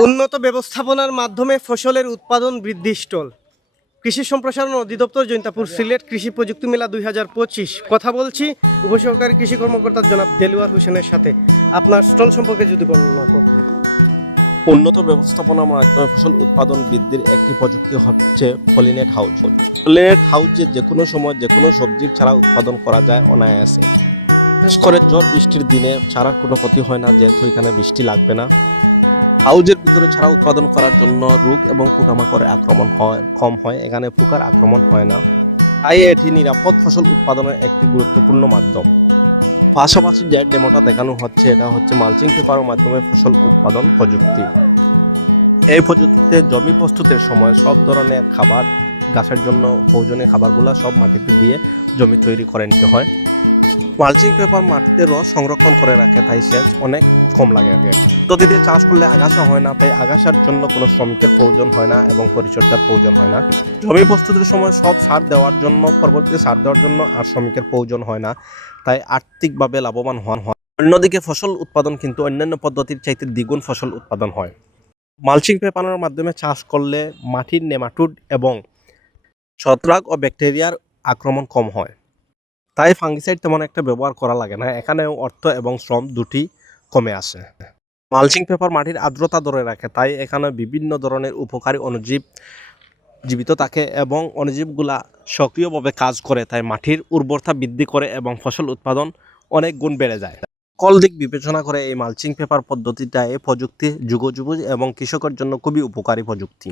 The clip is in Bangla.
উন্নত ব্যবস্থাপনার মাধ্যমে ফসলের উৎপাদন বৃদ্ধি স্টল। কৃষি সম্প্রসারণ অধিদপ্তর জৈন্তাপুর সিলেট কৃষি প্রযুক্তি মেলা 2025 কথা বলছি উপসহকারী কৃষি কর্মকর্তা জনাব দেলোয়ার হোসেনের সাথে। আপনার স্টল সম্পর্কে যদি বর্ণনা করতেন। উন্নত ব্যবস্থাপনার মাধ্যমে ফসল উৎপাদন বৃদ্ধির একটি প্রযুক্তি হচ্ছে পলিনেট হাউস। পলিনেট হাউসে যে কোনো সময় যে কোনো সবজির চারা উৎপাদন করা যায় অনায়াসে। বিশেষ করে ঝড় বৃষ্টির দিনে চারার কোনো ক্ষতি হয় না, যেহেতু এখানে বৃষ্টি লাগবে না। হাউজের ভিতরে চারা উৎপাদন করার জন্য রোগ এবং পোকামাকড়ের আক্রমণ কম হয়, এখানে পোকার আক্রমণ হয় না, তাই এটি নিরাপদ ফসল উৎপাদনের একটি গুরুত্বপূর্ণ মাধ্যম। পাশাপাশি যে ডেমোটা দেখানো হচ্ছে এটা হচ্ছে মালচিং পেপারের মাধ্যমে ফসল উৎপাদন প্রযুক্তি। এই প্রযুক্তিতে জমি প্রস্তুতের সময় সব ধরনের খাবার, গাছের জন্য প্রয়োজনীয় খাবারগুলো সব মাটিতে দিয়ে জমি তৈরি করে নিতে হয়। মালচিং পেপার মাটিতে রস সংরক্ষণ করে রাখে, তাই সেচ অনেক কম লাগে। পদ্ধতিতে চাষ করলে আগাছা হয় না, তাই আগাছার জন্য কোনো শ্রমিকের প্রয়োজন হয় না এবং পরিচর্যার প্রয়োজন হয় না। জমি প্রস্তুতের সময় সব সার দেওয়ার জন্য, পরবর্তীতে সার দেওয়ার জন্য আর শ্রমিকের প্রয়োজন হয় না, তাই আর্থিকভাবে লাভবান হয়। অন্যদিকে ফসল উৎপাদন কিন্তু অন্যান্য পদ্ধতির চাইতে দ্বিগুণ ফসল উৎপাদন হয়। মালচিং পেপারের মাধ্যমে চাষ করলে মাটির নেমাটোড এবং ছত্রাক ও ব্যাকটেরিয়ার আক্রমণ কম হয়, তাই ফাঙ্গিসাইড তেমন একটা ব্যবহার করা লাগে না। এখানেও অর্থ এবং শ্রম দুটি কমে আসে। মালচিং পেপার মাটির আর্দ্রতা ধরে রাখে, তাই এখানে বিভিন্ন ধরনের উপকারী অণুজীব জীবিত থাকে এবং অণুজীবগুলা সক্রিয়ভাবে কাজ করে, তাই মাটির উর্বরতা বৃদ্ধি করে এবং ফসল উৎপাদন অনেক গুণ বেড়ে যায়। সকল দিক বিবেচনা করে এই মালচিং পেপার পদ্ধতিটা, এই প্রযুক্তি যুগোপযোগী এবং কৃষকের জন্য খুবই উপকারী প্রযুক্তি।